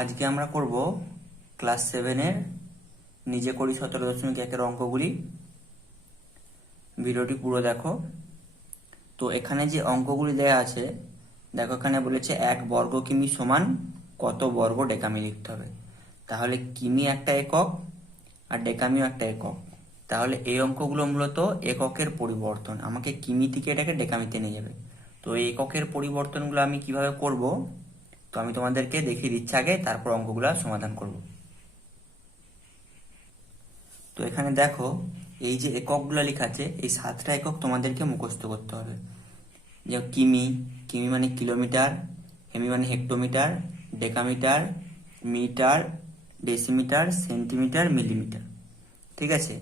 আজকে আমরা করব ক্লাস 7-এর নিজে করি 17.1-এর অঙ্কগুলি। ভিডিওটি পুরো দেখো। তো এখানে যে অঙ্কগুলি দেয়া আছে, দেখো এখানে বলেছে 1 বর্গ কিমি সমান কত বর্গ ডেকামি লিখতে হবে। তাহলে কিমি একটা একক আর ডেকামিও একটা একক। তাহলে এই অঙ্কগুলো মূলত এককের পরিবর্তন, আমাকে কিমি থেকে এটাকে ডেকামিতে নিয়ে যাবে। তো এই এককের পরিবর্তনগুলো আমি কিভাবে করব, তো আমি তোমাদেরকে দেখিয়ে দিচ্ছি আগে, তারপর অঙ্কগুলো সমাধান করব। তো এখানে দেখো এই যে এককগুলো লেখা আছে, এই 7টা একক তোমাদেরকে মুখস্থ করতে হবে। যে কিমি, কিমি মানে কিলোমিটার, হেমি মানে hectometre, decametre, metre, decimetre, centimetre, millimetre. ঠিক আছে,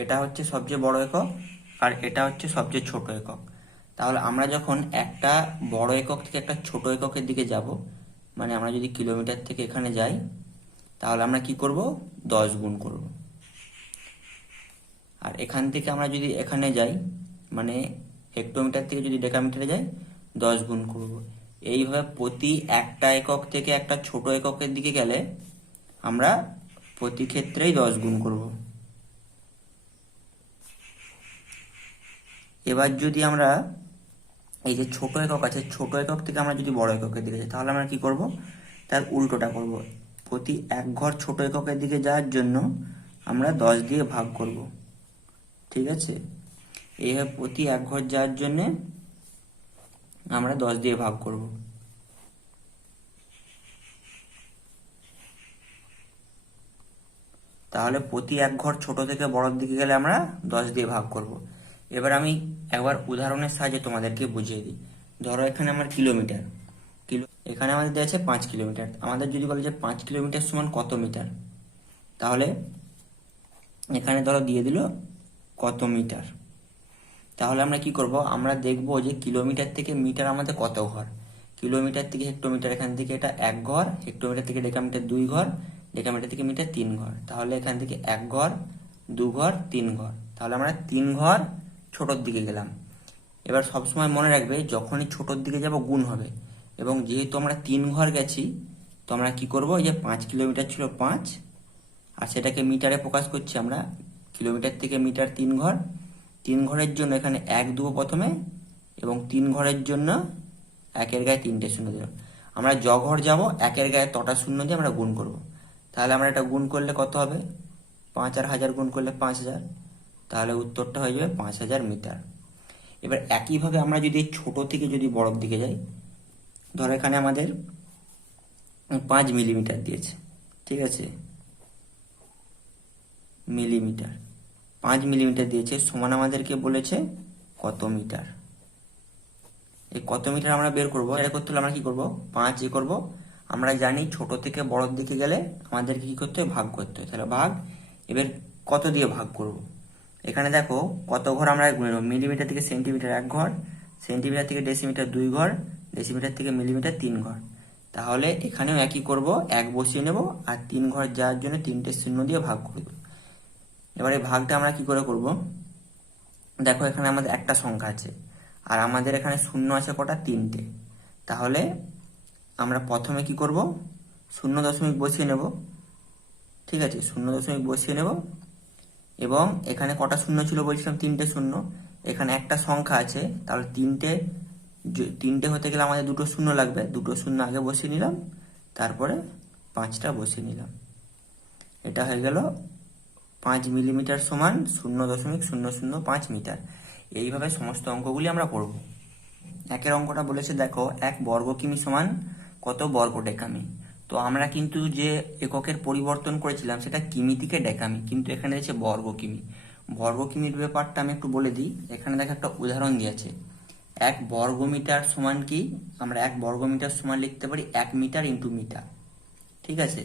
এটা হচ্ছে সবচেয়ে বড় একক আর এটা হচ্ছে সবচেয়ে ছোট একক। তাহলে আমরা যখন একটা বড় একক থেকে একটা ছোট এককের দিকে যাব, মানে আমরা যদি কিলোমিটার থেকে এখানে যাই, তাহলে আমরা কি করব, 10 গুণ করব। আর এখান থেকে আমরা যদি এখানে যাই, মানে হেক্টোমিটার থেকে যদি ডেকামিটারে যাই, 10 গুণ করব। এইভাবে প্রতি একটা একক থেকে একটা ছোট এককের দিকে গেলে আমরা প্রতি ক্ষেত্রেই 10 গুণ করব। এবার যদি আমরা এই যে ছোট একক আছে, ছোট একক থেকে আমরা যদি বড় এককের দিকে যাই, তাহলে আমরা কি করব, তার উল্টোটা করব। প্রতি এক ঘর ছোট এককের দিকে যাওয়ার জন্য আমরা 10 দিয়ে ভাগ করব। ঠিক আছে, এইভাবে প্রতি এক ঘর যাওয়ার জন্যে আমরা 10 দিয়ে ভাগ করব। তাহলে প্রতি এক ঘর ছোট থেকে বড়র দিকে গেলে আমরা 10 দিয়ে ভাগ করব। এবার আমি একবার উদাহরণের সাহায্যে তোমাদেরকে বুঝিয়ে দিই। ধরো এখানে আমার কিলোমিটার, এখানে আমাদের দেওয়া আছে 5 কিলোমিটার। আমাদের যদি বলে যে 5 কিলোমিটার সমান কত মিটার, তাহলে এখানে ধরো দিয়ে দিল কত মিটার। তাহলে আমরা কি করব, আমরা দেখব যে কিলোমিটার থেকে মিটার আমাদের কত ঘর। কিলোমিটার থেকে হেক্টোমিটার, এখান থেকে এটা 1 ঘর, হেক্টোমিটার থেকে ডেকামিটার 2 ঘর, ডেকামিটার থেকে মিটার 3 ঘর। তাহলে এখান থেকে 1 ঘর, 2 ঘর, 3 ঘর। তাহলে আমরা 3 ঘর ছোটোর দিকে গেলাম। এবার সবসময় মনে রাখবে, যখনই ছোটোর দিকে যাব গুণ হবে। এবং যেহেতু আমরা 3 ঘর গেছি, তো আমরা কি করব, এই যে 5 কিলোমিটার ছিল 5, আর সেটাকে মিটারে প্রকাশ করছি আমরা। কিলোমিটার থেকে মিটার 3 ঘর, 3 ঘরের জন্য এখানে 1 দেবো প্রথমে, এবং 3 ঘরের জন্য 1-এর গায়ে 3টে শূন্য দিলাম। আমরা য ঘর যাবো 1-এর গায়ে তটা শূন্য দিয়ে আমরা গুণ করব। তাহলে আমরা এটা গুণ করলে কত হবে, 5 আর 1000 গুণ করলে 5000। তাহলে উত্তরটা হয়ে যাবে 5000 মিটার। এবার একইভাবে আমরা যদি ছোট থেকে যদি বড়র দিকে যাই, ধরো এখানে আমাদের 5 মিলিমিটার দিয়েছে। ঠিক আছে, মিলিমিটার, 5 মিলিমিটার দিয়েছে, সমান আমাদেরকে বলেছে কত মিটার। এই কত মিটার আমরা বের করবো, এটা করতে হলে আমরা কি করব, 5 করব। আমরা জানি ছোট থেকে বড়র দিকে গেলে আমাদেরকে কি করতে হবে, ভাগ করতে হবে। তাহলে ভাগ, এবার কত দিয়ে ভাগ করব। এখানে দেখো কত ঘর আমরা গুনে নেব। মিলিমিটার থেকে সেন্টিমিটার 1 ঘর, সেন্টিমিটার থেকে ডেসিমিটার 2 ঘর, ডেসিমিটার থেকে মিলিমিটার 3 ঘর। তাহলে এখানেও একই করব, 1 বসিয়ে নেব আর 3 ঘর যাওয়ার জন্য 3টে শূন্য দিয়ে ভাগ করব। এবার এই ভাগটা আমরা কি করে করব, দেখো এখানে আমাদের একটা সংখ্যা আছে আর আমাদের এখানে শূন্য আছে কটা, 3টে। তাহলে আমরা প্রথমে কি করব, 0.0 বসিয়ে নেব। ঠিক আছে, 0.0 বসিয়ে নেব। এবং এখানে কটা শূন্য ছিল বলছিলাম, 3টে শূন্য। এখানে একটা সংখ্যা আছে, তাহলে 3টে হতে গেলে আমাদের 2টো শূন্য লাগবে, 2টো শূন্য আগে বসিয়ে নিলাম, তারপরে 5টা বসিয়ে নিলাম। এটা হয়ে গেল 5 মিলিমিটার সমান 0.005 মিটার। এইভাবে সমস্ত অঙ্কগুলি আমরা করব। একের অঙ্কটা বলেছে দেখো, 1 বর্গ কিমি সমান কত বর্গ ডেকামি। তো আমরা কিন্তু যে এককের পরিবর্তন করেছিলাম সেটা কিমি থেকে ডেকামি, কিন্তু এখানে দিয়েছে বর্গ কিমি। বর্গ কিমির ব্যাপারটা আমি একটু বলে দিই। এখানে দেখো একটা উদাহরণ দিয়েছে, 1 বর্গমিটার সমান কি, আমরা 1 বর্গমিটার সমান লিখতে পারি 1 মিটার ইন্টু মিটার। ঠিক আছে,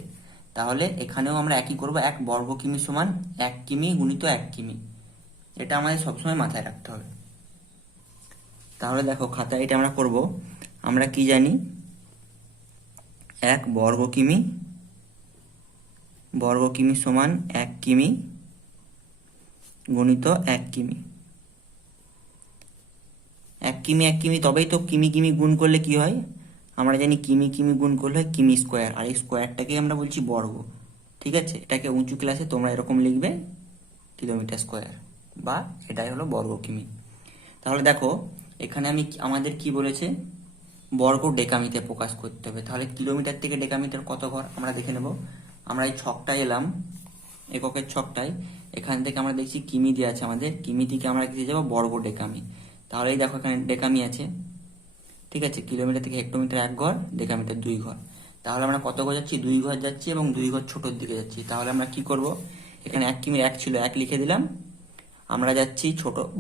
তাহলে এখানেও আমরা একই করব, 1 বর্গ কিমি সমান 1 কিমি গুণিত 1 কিমি। এটা আমাদের সবসময় মাথায় রাখতে হবে। তাহলে দেখো খাতায় এটা আমরা করব। আমরা কি জানি, 1 বর্গ কিমি সমান 1 কিমি গুণিত 1 কিমি। 1 কিমি 1 কিমি, তবেই তো কিমি কিমি গুণ করলে কি হয়, আমরা জানি কিমি কিমি গুণ করলে হয় কিমি স্কোয়ার, আর এই স্কোয়ারটাকে আমরা বলছি বর্গ। ঠিক আছে, এটাকে উঁচু ক্লাসে তোমরা এরকম লিখবে কিলোমিটার স্কোয়ার, বা এটাই হলো বর্গ কিমি। তাহলে দেখো এখানে আমাদের কি বলেছে, বর্গ ডেকামিতে প্রকাশ করতে হবে। তাহলে কিলোমিটার থেকে ডেকামিটার কত ঘর আমরা দেখে নেব। আমরা এই ছকটায় এলাম, এককের ছকটায়, এখান থেকে আমরা দেখছি কিমি দিয়ে আছে আমাদের, কিমি থেকে আমরা কি যাবো বর্গ ডেকামি। তাহলে এই দেখো এখানে ডেকামি আছে, ঠিক আছে, কিলোমিটার থেকে হেক্টোমিটার 1 ঘর, ডেকামিটার 2 ঘর। তাহলে আমরা কত ঘর যাচ্ছি, 2 ঘর যাচ্ছি এবং 2 ঘর ছোটোর দিকে যাচ্ছি। তাহলে আমরা কি করব, এখানে 1 কিমির 1 ছিল, 1 লিখে দিলাম। আমরা যাচ্ছি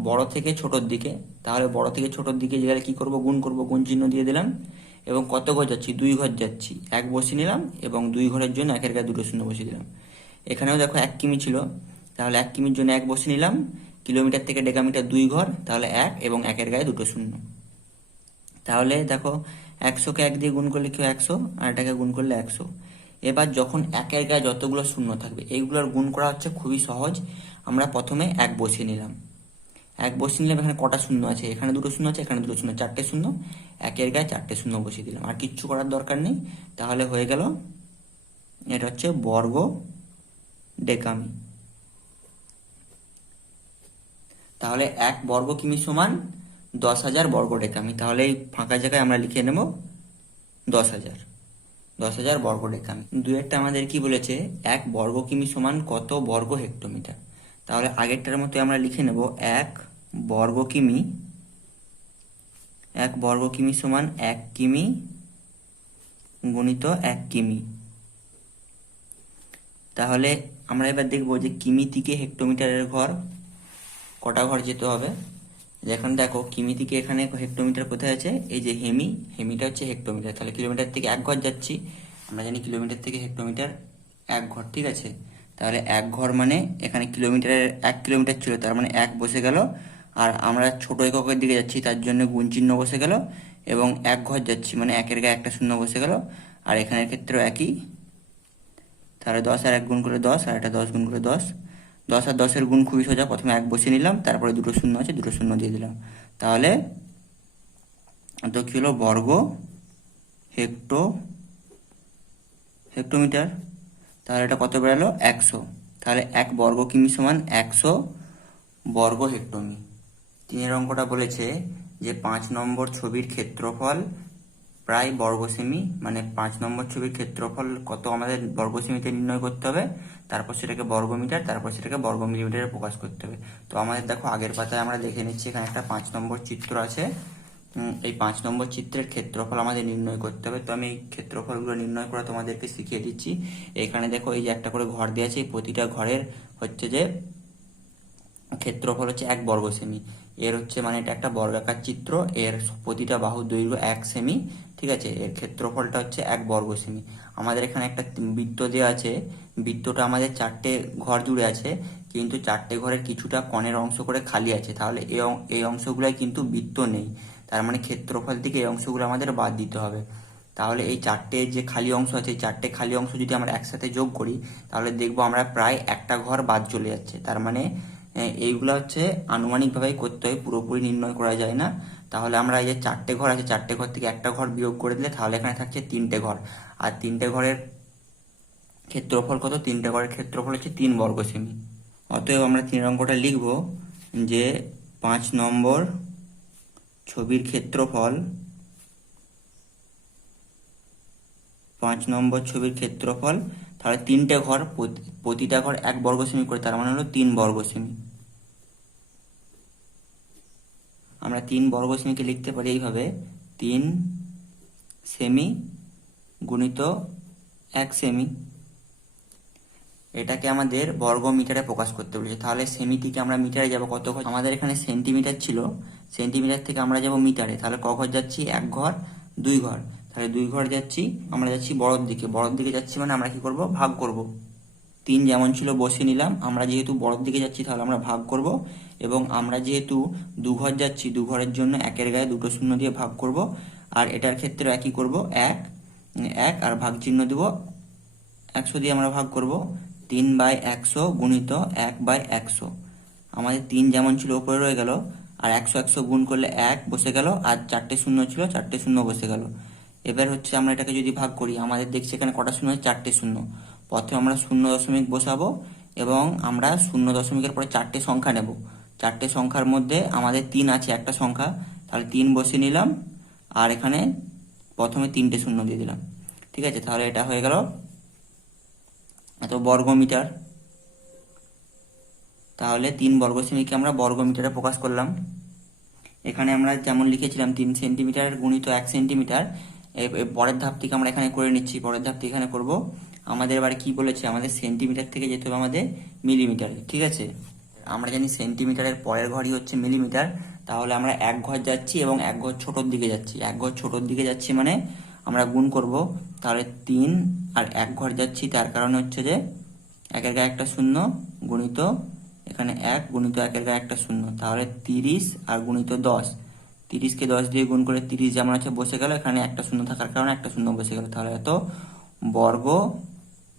বড় থেকে ছোটোর দিকে। তাহলে বড় থেকে ছোটোর দিকে গেলে কি করব, গুণ করব, গুণ চিহ্ন দিয়ে দিলাম। এবং কত ঘর যাচ্ছি, 2 ঘর যাচ্ছি, 1 বসিয়ে নিলাম এবং 2 ঘরের জন্য 1-এর গায়ে 2 শূন্য বসিয়ে দিলাম। এখানেও দেখো 1 কিমি ছিল, তাহলে 1 কিমির জন্য 1 বসিয়ে নিলাম। কিলোমিটার থেকে ডেকামিটার 2 ঘর, তাহলে 1 এবং 1-এর গায়ে 2 শূন্য। তাহলে দেখো 100কে 1 দিয়ে গুণ করলে কি হয় 100, আর এটাকে গুণ করলে 100। এবার যখন 1-এর গায়ে যতগুলো শূন্য থাকবে এইগুলোর গুণ করা হচ্ছে খুবই সহজ। আমরা প্রথমে 1 বসিয়ে নিলাম, 1 বসিয়ে নিলাম। এখানে কটা শূন্য আছে, এখানে 2 শূন্য আছে, এখানে 2 শূন্য, 4টে শূন্য। 1-এর গায়ে 4টে শূন্য বসিয়ে দিলাম, আর কিচ্ছু করার দরকার নেই। তাহলে হয়ে গেল, এটা হচ্ছে বর্গ ডেকামি। তাহলে 1 বর্গ কিমি সমান 10,000 বর্গ ডেকামি। তাহলে এই ফাঁকা জায়গায় আমরা লিখে নেব 10,000, 10,000 বর্গ ডেকামি। দুয়েরটা আমাদের কি বলেছে, 1 বর্গ কিমি সমান কত বর্গ হেক্টোমিটার। তাহলে আগেরটার মতো আমরা লিখে নেব 1 বর্গ কিমি, 1 বর্গ কিমি সমান 1 কিমি গুণিত 1 কিমি। তাহলে আমরা এবার দেখব যে কিমি থেকে হেক্টোমিটারের ঘর কটা ঘর যেতে হবে। এখন দেখো কিমি থেকে এখানে হেক্টোমিটার কোথায় আছে, এই যে হেমিটা হচ্ছে হেক্টোমিটার। তাহলে কিলোমিটার থেকে 1 ঘর যাচ্ছি, আমরা জানি কিলোমিটার থেকে হেক্টোমিটার 1 ঘর, ঠিক আছে। তাহলে 1 ঘর মানে এখানে কিলোমিটারের 1 কিলোমিটার ছিল, তার মানে 1 বসে গেল। আর আমরা ছোট এককের দিকে যাচ্ছি, তার জন্য গুণ চিহ্ন বসে গেল। এবং 1 ঘর যাচ্ছি মানে 1-এর গায়ে 1টা শূন্য বসে গেল। আর এখানের ক্ষেত্রেও একই। তাহলে 10 আর 1 গুণ করে 10, আর এটা 10 গুণ করে 10। 10 আর 10-এর গুণ খুবই সোজা, প্রথমে 1 বসিয়ে নিলাম, তারপরে 2 শূন্য আছে, 2 শূন্য দিয়ে দিলাম। তাহলে তো কি হলো, বর্গ হেক্টোমিটার। তাহলে এটা কত বেরালো, 100। তাহলে 1 বর্গ কিমি সমান 100 বর্গ হেক্টোমি। 3-এর অঙ্কটা বলেছে যে 5 নম্বর ছবির ক্ষেত্রফল প্রায় বর্গ সেমি, মানে 5 নম্বর ছবির ক্ষেত্রফল কত আমাদের বর্গ সেমিতে নির্ণয় করতে হবে, তারপর সেটাকে বর্গ মিটার, তারপর সেটাকে বর্গ মিলিমিটারে প্রকাশ করতে হবে। তো আমাদের দেখো আগের পাতায় আমরা দেখে নিচ্ছি, এখানে একটা 5 নম্বর চিত্র আছে। এই 5 নম্বর চিত্রের ক্ষেত্রফল আমাদের নির্ণয় করতে হবে। তো আমি এই ক্ষেত্রফলগুলো নির্ণয় করে তোমাদেরকে শিখিয়ে দিচ্ছি। এখানে দেখো এই যে একটা করে ঘর দেওয়া আছে, এই প্রতিটা ঘরের হচ্ছে যে ক্ষেত্রফল হচ্ছে 1 বর্গ সেমি। এর হচ্ছে মানে এটা একটা বর্গাকার চিত্র, এর প্রতিটা বাহুর দৈর্ঘ্য 1 সেমি, ঠিক আছে। এর ক্ষেত্রফলটা হচ্ছে 1 বর্গ সেমি। আমাদের এখানে একটা বৃত্ত দেওয়া আছে, বৃত্তটা আমাদের 4টে ঘর জুড়ে আছে, কিন্তু 4টে ঘরের কিছুটা কণের অংশ করে খালি আছে। তাহলে এই অংশগুলাই কিন্তু বৃত্ত নেই, তার মানে ক্ষেত্রফল থেকে এই অংশগুলো আমাদের বাদ দিতে হবে। তাহলে এই 4টে যে খালি অংশ আছে, এই 4টে খালি অংশ যদি আমরা একসাথে যোগ করি, তাহলে দেখবো আমরা প্রায় একটা ঘর বাদ চলে যাচ্ছে। তার মানে এইগুলো হচ্ছে আনুমানিকভাবেই করতে হয়, পুরোপুরি নির্ণয় করা যায় না। তাহলে আমরা এই যে 4টে ঘর আছে, 4টে ঘর থেকে একটা ঘর বিয়োগ করে দিলে তাহলে এখানে থাকছে 3টে ঘর। আর 3টে ঘরের ক্ষেত্রফল কত, 3টে ঘরের ক্ষেত্রফল হচ্ছে 3 বর্গ সেমি। অতএব আমরা 3 অঙ্কটা লিখব যে 5 নম্বর ছবির ক্ষেত্রফল, 5 নম্বর ছবির ক্ষেত্রফল, তাহলে 3টে ঘর, প্রতিটা ঘর 1 বর্গ সেমি করে, তার মানে হলো 3 বর্গ সেমি। আমরা 3 বর্গ সেমিকে লিখতে পারি এইভাবে, 3 সেমি গুণিত 1 সেমি। এটাকে আমাদের বর্গ মিটারে প্রকাশ করতে বলেছে। তাহলে সেমি থেকে আমরা মিটারে যাব, কত ঘর, আমাদের এখানে সেন্টিমিটার ছিল, সেন্টিমিটার থেকে আমরা যাব মিটারে। তাহলে ক ঘর যাচ্ছি, 1 ঘর, 2 ঘর। তাহলে 2 ঘর যাচ্ছি, আমরা যাচ্ছি বড়র দিকে, বড়র দিকে যাচ্ছি মানে আমরা কি করব, ভাগ করব। 3 যেমন ছিল বসিয়ে নিলাম, আমরা যেহেতু বড়র দিকে যাচ্ছি তাহলে আমরা ভাগ করব। এবং আমরা যেহেতু 2 ঘর যাচ্ছি, 2 ঘরের জন্য 1-এর গায়ে 2 শূন্য দিয়ে ভাগ করব। আর এটার ক্ষেত্রে একই করব, 1 আর ভাগ চিহ্ন দেব, 100 দিয়ে আমরা ভাগ করব। 3/100 গুণিত 1/100। আমাদের 3 যেমন ছিল উপরে রয়ে গেল, আর 100 100 গুণ করলে 1 বসে গেল, আর 4টে শূন্য ছিল, 4টে শূন্য বসে গেল। এবার হচ্ছে আমরা এটাকে যদি ভাগ করি, আমাদের দেখছি এখানে কটা শূন্য হয়, 4টে শূন্য। প্রথমে আমরা 0.5 বসাবো এবং আমরা 0.5-এর পরে 4টে সংখ্যা নেব। 4টে সংখ্যার মধ্যে আমাদের 3 আছে একটা সংখ্যা, তাহলে 3 বসিয়ে নিলাম আর এখানে প্রথমে 3টে শূন্য দিয়ে দিলাম। ঠিক আছে, তাহলে এটা হয়ে গেল এত বর্গমিটার। তাহলে 3 বর্গ সেমিকে আমরা বর্গমিটারে প্রকাশ করলাম। এখানে আমরা যেমন লিখেছিলাম 3 সেন্টিমিটার গুণিত 1 সেন্টিমিটার, পরের ধাপ থেকে আমরা এখানে করে নিচ্ছি, পরের ধাপ থেকে এখানে করব। আমাদের এবারে কি বলেছে, আমাদের সেন্টিমিটার থেকে যেতে হবে আমাদের মিলিমিটারে। ঠিক আছে, আমরা জানি সেন্টিমিটারের পরের ঘরই হচ্ছে মিলিমিটার। তাহলে আমরা এক ঘর যাচ্ছি এবং এক ঘর ছোটোর দিকে যাচ্ছি, এক ঘর ছোটোর দিকে যাচ্ছি মানে আমরা গুণ করব। তাহলে 3 আর এক ঘর যাচ্ছি, তার কারণে হচ্ছে যে একের গায়ে একটা শূন্য গুণিত এখানে 1 গুণিত একের গায়ে একটা শূন্য, তাহলে 30 আর গুণিত 10। 30কে 10 দিয়ে গুণ করে 30 যেমন আছে বসে গেল, এখানে একটা শূন্য থাকার কারণে একটা শূন্য বসে গেল, তাহলে এত বর্গ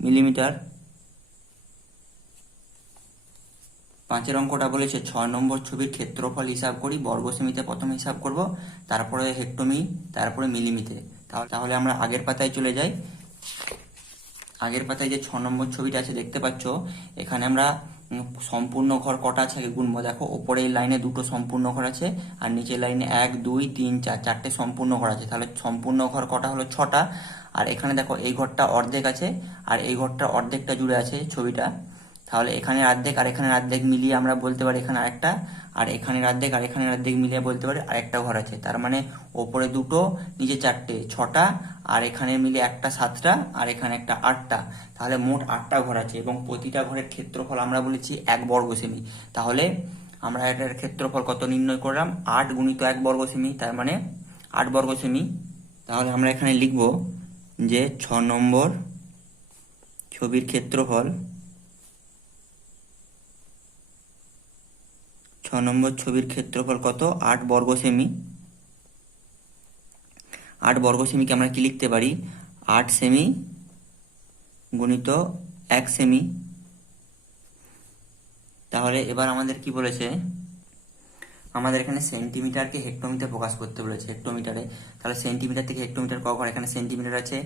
মিলিমিটার। 5-এর অঙ্কটা বলেছে 6 নম্বর ছবির ক্ষেত্রফল হিসাব করি, বর্গ সেমিতে প্রথমে হিসাব করব, তারপরে হেক্টমি, তারপরে মিলিমিটারে। তাহলে আমরা আগের পাতায় চলে যাই। আগের পাতায় যে 6 নম্বর ছবিটা আছে দেখতে পাচ্ছ, এখানে আমরা সম্পূর্ণ ঘর কটা আছে আগে গুনবো। দেখো ওপরে এই লাইনে 2টো সম্পূর্ণ ঘর আছে আর নিচের লাইনে 1 2 3 4 4টে সম্পূর্ণ ঘর আছে, তাহলে সম্পূর্ণ ঘর কটা হলো 6টা। আর এখানে দেখো এই ঘরটা অর্ধেক আছে আর এই ঘরটা অর্ধেকটা জুড়ে আছে ছবিটা, তাহলে এখানে অর্ধেক আর এখানে অর্ধেক মিলিয়ে আমরা বলতে পারি এখানে আরেকটা, আর এখানের অর্ধেক আর এখানের অর্ধেক মিলিয়ে বলতে পারি আরেকটা ঘর আছে। তার মানে ওপরে 2টো নিচে 4টে 6টা, আর এখানে মিলে একটা 7টা আর এখানে একটা 8টা, তাহলে মোট 8টা ঘর আছে এবং প্রতিটা ঘরের ক্ষেত্রফল আমরা বলেছি 1 বর্গ সেমি। তাহলে আমরা এটার ক্ষেত্রফল কত নির্ণয় করলাম, 8 গুণিত 1 বর্গ সেমি, তার মানে 8 বর্গ সেমি। তাহলে আমরা এখানে লিখব যে 6 নম্বর ছবির ক্ষেত্রফল, 6 নম্বর ছবির ক্ষেত্রফল কত, 8 বর্গ সেমি। 8 বর্গ সেমিকে আমরা কি লিখতে পারি, 8 সেমি গুণিত 1 সেমি। তাহলে এবার আমাদের কি বলেছে, আমাদের এখানে সেন্টিমিটারকে হেক্টোমিটার প্রকাশ করতে বলেছে, হেক্টোমিটারে। তাহলে সেন্টিমিটার থেকে হেক্টোমিটার ক ঘর, এখানে সেন্টিমিটার আছে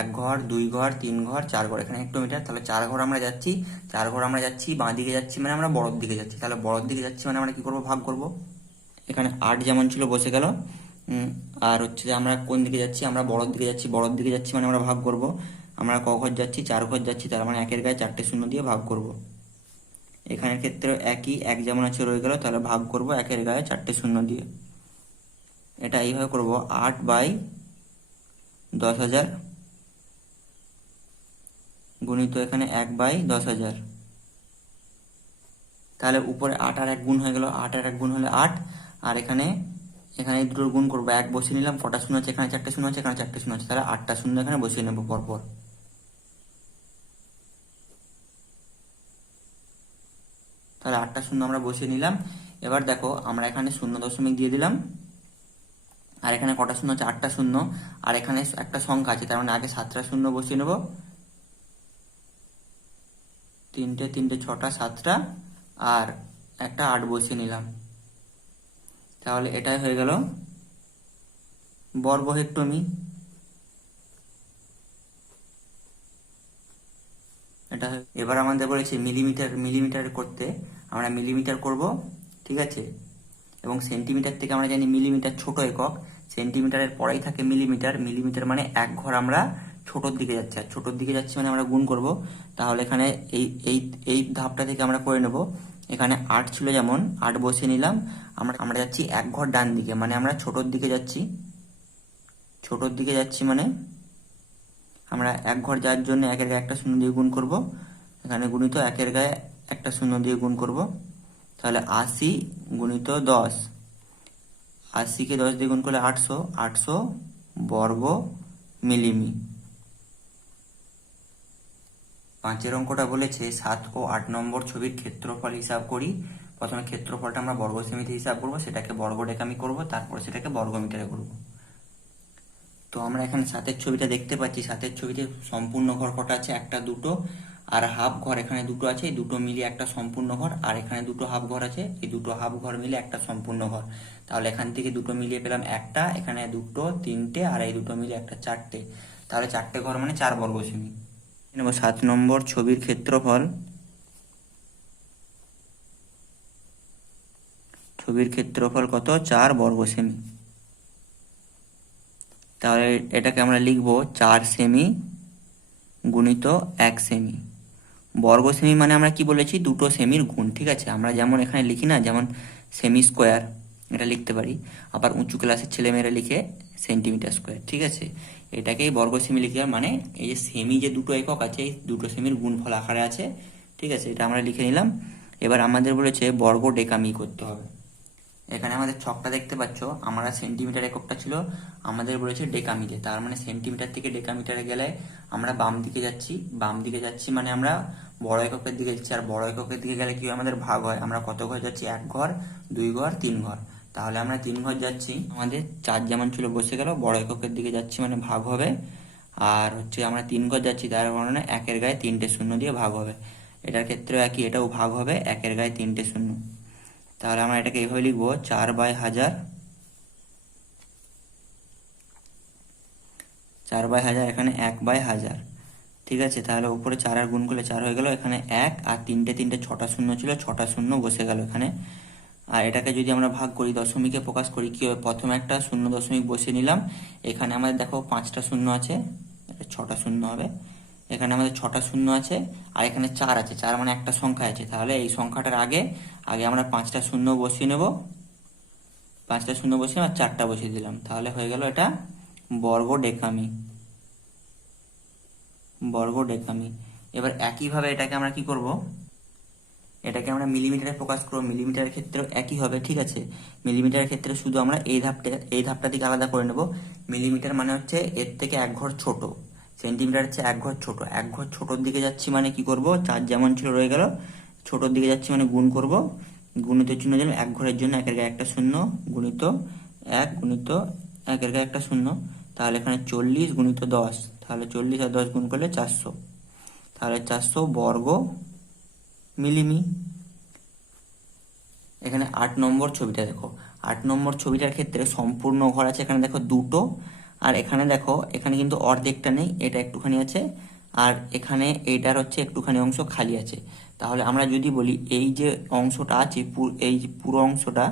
1 ঘর 2 ঘর 3 ঘর 4 ঘর, এখানে হেক্টোমিটার, তাহলে 4 ঘর আমরা যাচ্ছি। 4 ঘর আমরা যাচ্ছি, বাঁ দিকে যাচ্ছি মানে আমরা বড়োর দিকে যাচ্ছি, তাহলে বড়োর দিকে যাচ্ছি মানে আমরা কি করব, ভাগ করব। এখানে 8 যেমন ছিল বসে গেল, আর হচ্ছে যে আমরা কোন দিকে যাচ্ছি, আমরা বড়োর দিকে যাচ্ছি, বড়োর দিকে যাচ্ছি মানে আমরা ভাগ করব। আমরা ক ঘর যাচ্ছি, 4 ঘর যাচ্ছি, তার মানে একের গায়ে 4টে শূন্য দিয়ে ভাগ করব। এখানের ক্ষেত্রে একই, এক যেমন আছে রয়ে গেল, তাহলে ভাগ করব একের গায়ে 4টে শূন্য দিয়ে। এটা এইভাবে করব, 8/10,000 গুণিত এখানে 1/10,000। তাহলে উপরে 8 আর 1 গুণ হয়ে গেল, 8 আর 1 গুণ হলে 8, আর এখানে এখানে দুটোর গুণ করবো, 1 বসিয়ে নিলাম, কটা শূন্য আছে, এখানে 4টে শূন্য আছে, এখানে 4টে শূন্য আছে, তাহলে 8টা শূন্য এখানে বসিয়ে নেবো পরপর। তাহলে 8টা শূন্য আমরা বসিয়ে নিলাম। এবার দেখো আমরা এখানে 0.0 দিয়ে দিলাম, আর এখানে কটা শূন্য আছে, 8টা শূন্য, আর এখানে একটা সংখ্যা আছে, তার মানে আগে 7টা শূন্য বসিয়ে নেব, 3টে 3টে 6টা 7টা, আর একটা 8 বসিয়ে নিলাম। তাহলে এটাই হয়ে গেল বর্গ হেক্টমি। এবার আমাদের বলেছে মিলিমিটার, মিলিমিটার করতে আমরা মিলিমিটার করব, ঠিক আছে। এবং সেন্টিমিটার থেকে আমরা জানি মিলিমিটার ছোট একক, সেন্টিমিটারের পরেই থাকে মিলিমিটার। মিলিমিটার মানে এক ঘর আমরা ছোটোর দিকে যাচ্ছি, আর ছোটোর দিকে যাচ্ছি মানে আমরা গুণ করব। তাহলে এখানে এই এই এই ধাপটা থেকে আমরা করে নেব। এখানে 8 ছিল যেমন 8 বসিয়ে নিলাম, আমরা যাচ্ছি এক ঘর ডান দিকে মানে আমরা ছোটোর দিকে যাচ্ছি, ছোটোর দিকে যাচ্ছি মানে আমরা এক ঘর যাওয়ার জন্য একের গায়ে একটা শূন্য দিয়ে গুণ করব, এখানে গুণিত একের গায়ে একটা শূন্য দিয়ে গুণ করব। তাহলে 80 গুণিত 10, 80কে 10 দিয়ে গুণ করলে 800, 800 বর্গ মিলিমি। 5-এর অঙ্কটা বলেছে 7 ও 8 নম্বর ছবির ক্ষেত্রফল হিসাব করি। প্রথমে ক্ষেত্রফলটা আমরা বর্গ সেমিতে হিসাব করব, সেটাকে বর্গ ডেকামি করব, তারপর সেটাকে বর্গ মিটারে করব। তো আমরা এখানে 7-এর ছবিটা দেখতে পাচ্ছি, 7-এর ছবিতে সম্পূর্ণ ঘর কটা আছে, একটা 2টো, আর হাফ ঘর এখানে দুটো আছে, এই দুটো মিলিয়ে একটা সম্পূর্ণ ঘর, আর এখানে দুটো হাফ ঘর আছে, এই দুটো হাফ ঘর মিলে একটা সম্পূর্ণ ঘর। তাহলে এখান থেকে দুটো মিলিয়ে পেলাম একটা, এখানে দুটো, তিনটে, আর এই দুটো মিলিয়ে একটা, চারটে। তাহলে চারটে ঘর মানে 4 বর্গ সেমি। নেব 7 নম্বর ছবির ক্ষেত্রফল। ছবির ক্ষেত্রফল কত? 4 বর্গ সেমি। তাহলে এটাকে আমরা লিখবো 4 সেমি গুণিত 1 সেমি। বর্গ সেমি মানে আমরা কি বলেছি? দুটো সেমির গুণ, ঠিক আছে? আমরা যেমন এখানে লিখি না, যেমন সেমি স্কোয়ার, এটা লিখতে পারি। আবার উঁচু ক্লাসের ছেলেমেয়েরা লিখে সেন্টিমিটার স্কোয়ার, ঠিক আছে? এটাকেই বর্গ সেমি লিখতে হয়। মানে এই যে সেমি যে দুটো একক আছে, এই দুটো সেমির গুণফল আকারে আছে, ঠিক আছে? এটা আমরা লিখে নিলাম। এবার আমাদের বলেছে বর্গ ডেকামি করতে হবে। এখানে আমাদের ছকটা দেখতে পাচ্ছ, আমরা সেন্টিমিটার এককটা ছিল, আমাদের বলেছে ডেকামিতে। তার মানে সেন্টিমিটার থেকে ডেকামিটারে গেলে আমরা বাম দিকে যাচ্ছি, বাম দিকে যাচ্ছি মানে আমরা বড় এককের দিকে যাচ্ছি। আর বড় এককের দিকে গেলে কি হয়? আমাদের ভাগ হয়। আমরা কত ঘর যাচ্ছি? 1 ঘর, 2 ঘর, 3 ঘর। তাহলে আমরা 3 ঘর যাচ্ছি, আমাদের 4 যেমন ছিল বসে গেল, বড় এককের দিকে যাচ্ছি মানে ভাগ হবে। আর হচ্ছে আমরা 3 ঘর যাচ্ছি, তার কারণে 1-এর গায়ে 3টে শূন্য দিয়ে ভাগ হবে। এটার ক্ষেত্রেও একই, এটাও ভাগ হবে 1-এর গায়ে 3টে শূন্য। তাহলে আমরা এটাকে এইভাবে লিখবো 4/1000। 4/1000, এখানে 1/1000, ঠিক আছে? তাহলে উপরে 4 আর গুণ করলে 4 হয়ে গেল, এখানে 1 আর 3টে 6টা শূন্য ছিল, 6টা শূন্য বসে গেল এখানে। আর এটাকে যদি আমরা ভাগ করি, দশমিকে প্রকাশ করি, কি হবে? প্রথমে একটা শূন্য দশমিক বসিয়ে নিলাম। এখানে আমাদের দেখো 5টা শূন্য আছে, 6টা শূন্য হবে। এখানে আমাদের 6টা শূন্য আছে, আর এখানে 4 আছে, 4 মানে একটা সংখ্যা আছে। তাহলে এই সংখ্যাটার আগে আগে আমরা 5টা শূন্য বসিয়ে নেব, 5টা শূন্য বসিয়ে আর 4টা বসিয়ে দিলাম। তাহলে হয়ে গেল এটা বর্গ ডেকামি, বর্গ ডেকামি। এবার একইভাবে এটাকে আমরা কি করব? এটাকে আমরা মিলিমিটারে প্রকাশ করব। মিলিমিটারের ক্ষেত্রে একই হবে, ঠিক আছে? মিলিমিটারের ক্ষেত্রে শুধু আমরা এই ধাপটা থেকে আলাদা করে নেব। মিলিমিটার মানে হচ্ছে এর থেকে 1 ঘর ছোট, সেন্টিমিটার হচ্ছে 1 ঘর ছোট। 1 ঘর ছোটোর দিকে যাচ্ছি মানে কি করব? 4 যেমন ছিল রয়ে গেল, ছোটোর দিকে যাচ্ছি মানে গুণ করব। গুণিত চিহ্ন যেন 1 ঘরের জন্য 1-এর গায়ে একটা শূন্য, গুণিত 1 গুণিত 1-এর গায়ে একটা শূন্য। তাহলে এখানে 40 গুণিত 10, তাহলে 40 আর 10 গুণ করলে 400। তাহলে 400 বর্গ মিলিমি। এখানে 8 নম্বর ছবিটা দেখো। 8 নম্বর ছবিটার ক্ষেত্রে সম্পূর্ণ ঘর আছে, এখানে দেখো দুটো। আর এখানে দেখো, এখানে কিন্তু অর্ধেকটা নেই, এটা একটুখানি আছে। আর এখানে এইটার হচ্ছে একটুখানি অংশ খালি আছে। তাহলে আমরা যদি বলি এই যে অংশটা আছে, এই যে পুরো অংশটা,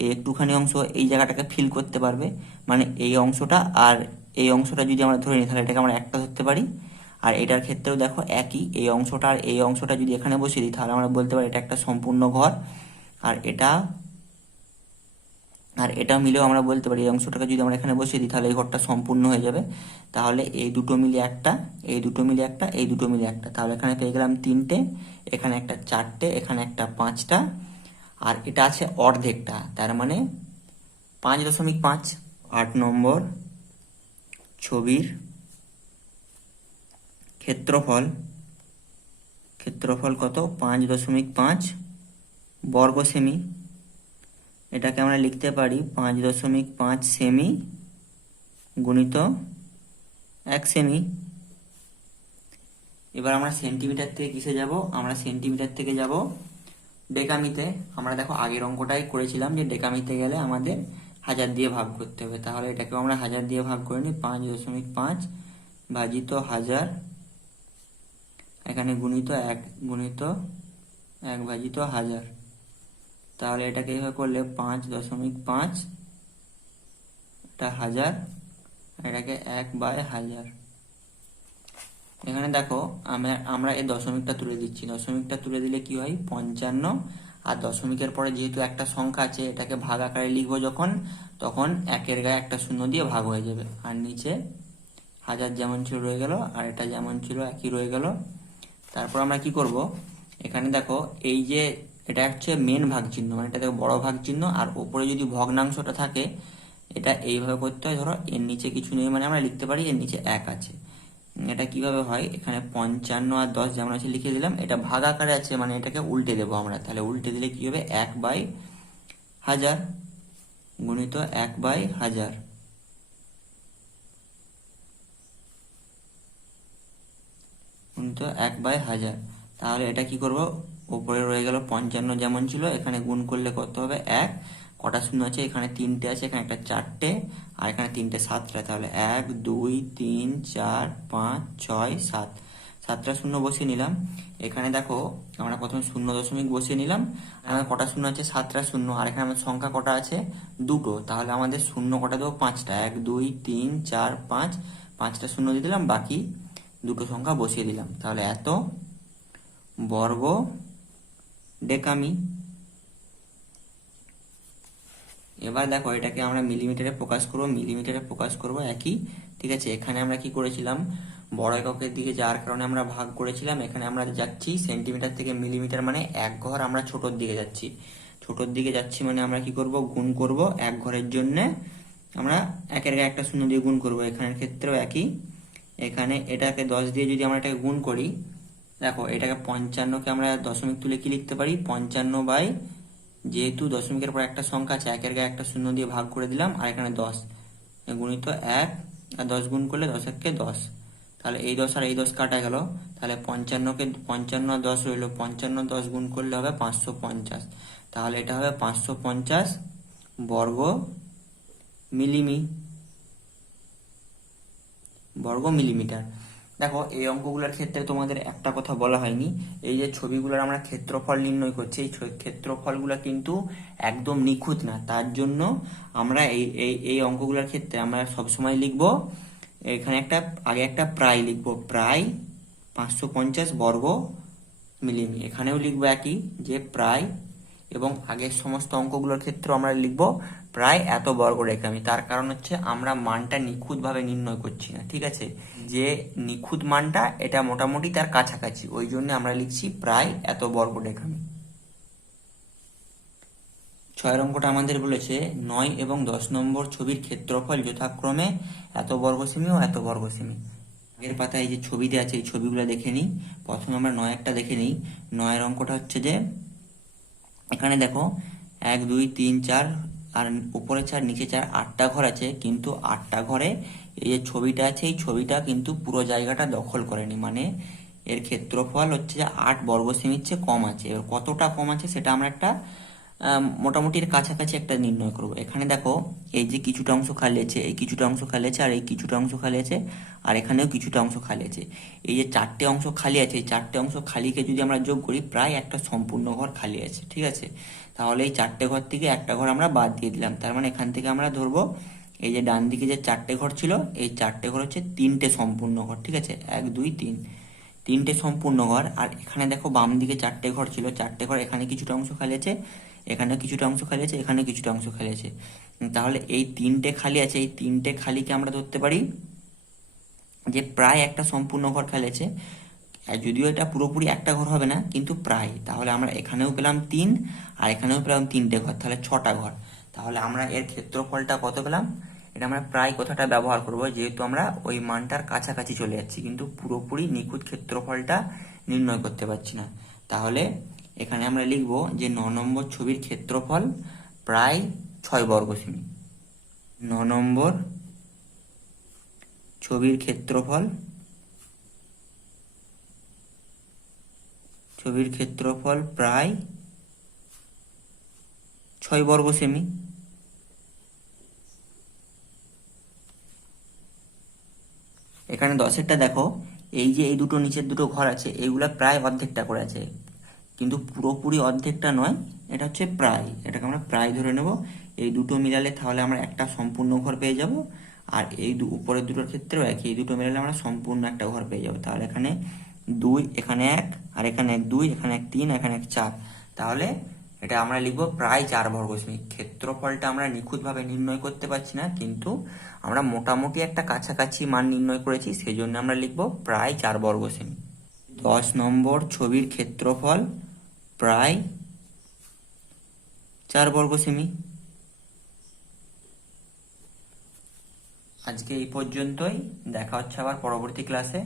এই একটুখানি অংশ এই জায়গাটাকে ফিল করতে পারবে। মানে এই অংশটা আর এই অংশটা যদি আমরা ধরে নিই, তাহলে এটাকে আমরা একটা ধরতে পারি। আর এটার ক্ষেত্রেও দেখো একই, এই অংশটা আর এই অংশটা যদি এখানে বসিয়ে দিই, তাহলে আমরা বলতে পারি এটা একটা সম্পূর্ণ ঘর। আর এটা আর এটা মিলেও আমরা বলতে পারি, এই অংশটাকে যদি আমরা এখানে বসিয়ে দিই, তাহলে এই ঘরটা সম্পূর্ণ হয়ে যাবে। তাহলে এই দুটো মিলে একটা, এই দুটো মিলে একটা, এই দুটো মিলে একটা। তাহলে এখানে পেয়ে গেলাম 3টে, এখানে একটা 4টে, এখানে একটা 5টা। আর এটা আছে অর্ধেকটা, তার মানে 5.5। 8 নম্বর ছবির ক্ষেত্রফল। ক্ষেত্রফল কত? 5.5 বর্গ সেমি। এটাকে আমরা লিখতে পারি 5.5 সেমি গুণিত 1 সেমি। এবার আমরা সেন্টিমিটার থেকে কিসে যাব? আমরা সেন্টিমিটার থেকে যাব ডেকামিতে। আমরা দেখো আগের অঙ্কটাই করেছিলাম যে ডেকামিতে গেলে আমাদের 1000 দিয়ে ভাগ করতে হবে। তাহলে এটাকেও আমরা 1000 দিয়ে ভাগ করে নিই। 5.5 ভাজিত 1000, এখানে গুণিত 1 গুণিত 1 ভাজিত 1000। তাহলে এটাকে এইভাবে করলে 5.5 এটা 1000, এটাকে 1/1000। এখানে দেখো আমরা এই দশমিকটা তুলে দিচ্ছি। দশমিকটা তুলে দিলে কি হয়? 55। আর দশমিকের পরে যেহেতু একটা সংখ্যা আছে, এটাকে ভাগ আকারে লিখবো যখন, তখন 1-এর গায়ে একটা শূন্য দিয়ে ভাগ হয়ে যাবে। আর নিচে 1000 যেমন ছিল রয়ে গেল, আর এটা যেমন ছিল একই রয়ে গেল। তারপর আমরা কি করব? এখানে দেখো এই যে এটা হচ্ছে মেন ভাগ চিহ্ন, মানে এটা দেখো বড় ভাগ চিহ্ন, আর ওপরে যদি ভগ্নাংশটা থাকে, এটা এইভাবে করতে হয়। ধরো এর নিচে কিছু নেই, মানে আমরা লিখতে পারি এর নিচে 1 আছে। এটা কিভাবে হয়? এখানে 55 আর 10 যেমন আছে লিখে দিলাম, এটা ভাগ আকারে আছে মানে এটাকে উল্টে দেবো আমরা। তাহলে উল্টে দিলে কি হবে? 1/1000 গুণিত 1/1000 গুণিত গুণিত 1/1000। তাহলে এটা কি করব, উপরে রয়ে গেল 55 যেমন ছিল, এখানে গুণ করলে কত হবে 1, কটা শূন্য আছে এখানে 3টে আছে, এখানে একটা 4টে আর এখানে 3টে 7টা, তাহলে 1 2 3 4 5 6 7, 7টা শূন্য বসিয়ে নিলাম। এখানে দেখো আমরা প্রথমে 0 দশমিক বসিয়ে নিলাম, আমাদের কটা শূন্য আছে 7টা শূন্য, আর এখানে আমাদের সংখ্যা কটা আছে 2টো, তাহলে আমাদের শূন্য কটা দেবো 5টা, 1 2 3 4 5, 5টা শূন্য দিয়ে দিলাম, বাকি দুটো সংখ্যা বসিয়ে দিলাম। তাহলে এত বর্গ ডেকামি। এবার দেখো এটাকে আমরা মিলিমিটারে প্রকাশ করব, মিলিমিটারে প্রকাশ করব একই, ঠিক আছে। এখানে আমরা কি করেছিলাম, বড় এককের দিকে যাওয়ার কারণে আমরা ভাগ করেছিলাম, এখানে আমরা যাচ্ছি সেন্টিমিটার থেকে মিলিমিটার, মানে এক ঘর আমরা ছোটোর দিকে যাচ্ছি, ছোটোর দিকে যাচ্ছি মানে আমরা কি করব, গুণ করব এক ঘরের জন্য, আমরা একের গায়ে একটা শূন্য দিয়ে গুণ করব, এখানের ক্ষেত্রেও একই। এখানে এটাকে 10 দিয়ে যদি আমরা এটাকে গুণ করি, দেখো এটাকে 55কে আমরা দশমিক তুলে কি লিখতে পারি, 55 বাই, যেহেতু দশমিকের পর একটা সংখ্যা আছে একের গায়ে একটা শূন্য দিয়ে ভাগ করে দিলাম, আর এখানে 10 গুণিত 1, আর 10 গুণ করলে 10 একে 10, তাহলে এই 10 আর এই 10 কাটা গেল, তাহলে 55কে 55 আর 10 রইল, 55 10 গুণ করলে হবে 550, তাহলে এটা হবে 550 বর্গ মিলিমিটার। দেখো এই অঙ্কগুলোর ক্ষেত্রে তোমাদের একটা কথা বলা হয়নি, এই যে ছবিগুলোর আমরা ক্ষেত্রফল নির্ণয় করছি, এই ক্ষেত্রফলগুলো কিন্তু একদম নিখুঁত না, তার জন্য আমরা এই অঙ্কগুলোর ক্ষেত্রে আমরা সবসময় লিখবো, এখানে আগে একটা প্রায় লিখবো, প্রায় 550 বর্গ মিলিমি, এখানেও লিখবো একই যে প্রায়, এবং আগের সমস্ত অঙ্কগুলোর ক্ষেত্রে আমরা লিখবো প্রায় এত বর্গ রেখামি। তার কারণ হচ্ছে আমরা মানটা নিখুঁতভাবে নির্ণয় করছি না, ঠিক আছে, যে নিখুঁত মানটা এটা মোটামুটি তার কাছাকাছি, ওই জন্য আমরা লিখছি প্রায় এত বর্গ রেখামি। 6 অঙ্কটা আমাদের বলেছে 9 এবং 10 নম্বর ছবির ক্ষেত্রফল যথাক্রমে এত বর্গ সেমি ও এত বর্গ সেমি। আগের পাতায় যে ছবিতে আছে এই ছবিগুলো দেখে নিই। প্রথমে আমরা 9 একটা দেখে নিই। 9 অঙ্কটা হচ্ছে যে এখানে দেখো 1 2 3 4 আর উপরে 4 নিচে 4, 8টা ঘর আছে, কিন্তু 8টা ঘরে এই যে ছবিটা আছে এই ছবিটা কিন্তু পুরো জায়গাটা দখল করেনি, মানে এর ক্ষেত্রফল হচ্ছে যে 8 বর্গ সেমির চেয়ে কম আছে। এবার কতটা কম আছে সেটা আমরা একটা মোটামুটি এর কাছাকাছি একটা নির্ণয় করব। এখানে দেখো এই যে কিছুটা অংশ খালি আছে, এই কিছুটা অংশ খালি আছে, আর এই কিছুটা অংশ খালি আছে, আর এখানেও কিছুটা অংশ খালি আছে। এই যে 4টে অংশ খালি আছে, এই 4টে অংশ খালিকে যদি আমরা যোগ করি প্রায় একটা সম্পূর্ণ ঘর খালি আছে, ঠিক আছে। তাহলে এই 4টে ঘর থেকে একটা ঘর আমরা বাদ দিয়ে দিলাম, তার মানে এখান থেকে আমরা ধরবো এই যে ডান দিকে যে 4টে ঘর ছিল, এই 4টে ঘর হচ্ছে 3টে সম্পূর্ণ ঘর, ঠিক আছে, 1 2 3, 3টে সম্পূর্ণ ঘর। আর এখানে দেখো বাম দিকে 4টে ঘর ছিল, 4টে ঘর, এখানে কিছুটা অংশ খালি আছে, এখানে কিছুটা অংশ খালি আছে, এখানে কিছুটা অংশ খালি আছে, তাহলে এই 3টে খালি আছে, এই 3টে খালিকে আমরা ধরতে পারি যে প্রায় একটা সম্পূর্ণ ঘর খালি আছে, যদিও এটা পুরোপুরি একটা ঘর হবে না কিন্তু প্রায়। তাহলে আমরা এখানেও পেলাম 3 আর এখানেও পেলাম 3টে ঘর, তাহলে 6টা ঘর। তাহলে আমরা এর ক্ষেত্রফলটা কত পেলাম, এটা আমরা প্রায় কথাটা ব্যবহার করব, যেহেতু আমরা ওই মানটার কাছাকাছি চলে যাচ্ছি কিন্তু পুরোপুরি নিখুঁত ক্ষেত্রফলটা নির্ণয় করতে পারছি না। তাহলে এখানে আমরা লিখব যে 9 নম্বর ছবির ক্ষেত্রফল প্রায় 6 বর্গ সেমি। 9 নম্বর ছবির ক্ষেত্রফল প্রায় 6 বর্গ সেমি। এখানে 10এরটা দেখো, এই যে এই দুটো নিচের দুটো ঘর আছে এইগুলা প্রায় অর্ধেকটা করে আছে, কিন্তু পুরোপুরি অর্ধেকটা নয়, এটা হচ্ছে প্রায়, এটাকে আমরা প্রায় ধরে নেব। এই দুটো মিলালে তাহলে আমরা একটা সম্পূর্ণ ঘর পেয়ে যাব, আর এই উপরের দুটোর ক্ষেত্রেও একই, এই দুটো মিলালে আমরা সম্পূর্ণ একটা ঘর পেয়ে যাব। তাহলে এখানে 2, এখানে 1, আর এখানে 1 2, এখানে 1 3, এখানে 1 4, তাহলে এটা আমরা লিখবো প্রায় 4 বর্গ সেমি। ক্ষেত্রফলটা আমরা নিখুঁতভাবে নির্ণয় করতে পারছি না, কিন্তু আমরা মোটামুটি একটা কাছাকাছি মান নির্ণয় করেছি, সেই জন্য আমরা লিখবো প্রায় 4 বর্গ সেমি। 10 নম্বর ছবির ক্ষেত্রফল প্রায় 4 বর্গ সেমি। আজকে এই পর্যন্তই, দেখা হচ্ছে আবার পরবর্তী ক্লাসে।